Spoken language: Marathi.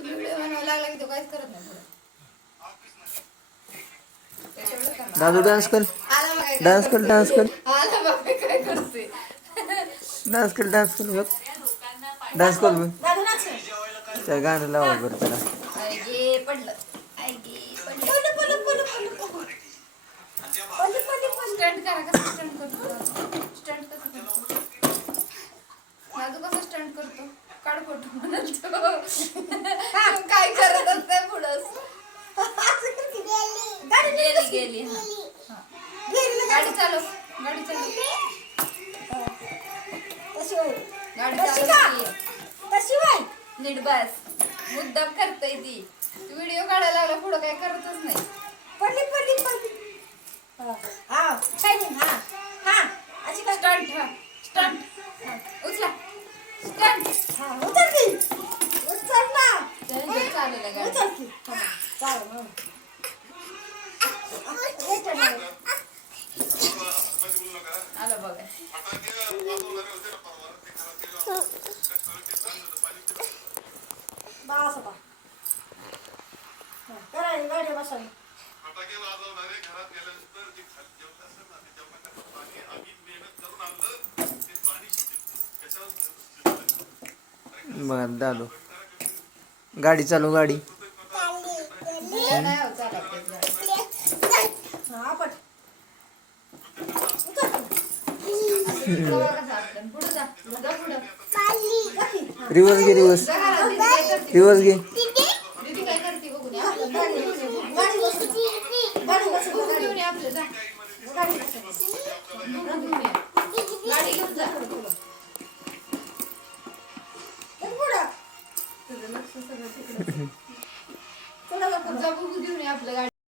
व्हिडिओ बनवायला लागला की तो काहीच करत नाही पुढे. दादू डान्स कर, आला बघा काय डान्स कर, डान्स कर, करतोय. आला बघा काय करतोय. डान्स कर, डान्स कर, डान्स कर बघ. दादू नाच. त्या गाणं लावा बरं त्याला. आई गे पडलं. आई गे पडलं. स्टंट करा. कसं स्टंट करतो? स्टंट कसं करतो? दादू कसं स्टंट करतो? काढ फोटो म्हणतो. काय करत असते पुढं? गेली. गाडी चालव. गाडी चालव. गाडी चालव. नीट बस. मुद्दाम करताय ती. व्हिडिओ काढायला लागला पुढं काय करतच नाही. स्टंट. उचला. स्टंट. चालेल गाडी. आलं बघा. बरं दादू गाडी चालू, गाडी. रिवर्स घे, रिवर्स, रिवर्स घे. दीदी काय करते बघून या. गाडी घेऊन जा. तुझं लक्ष सगळं तिकडे. बघू देऊन आपलं गाडी.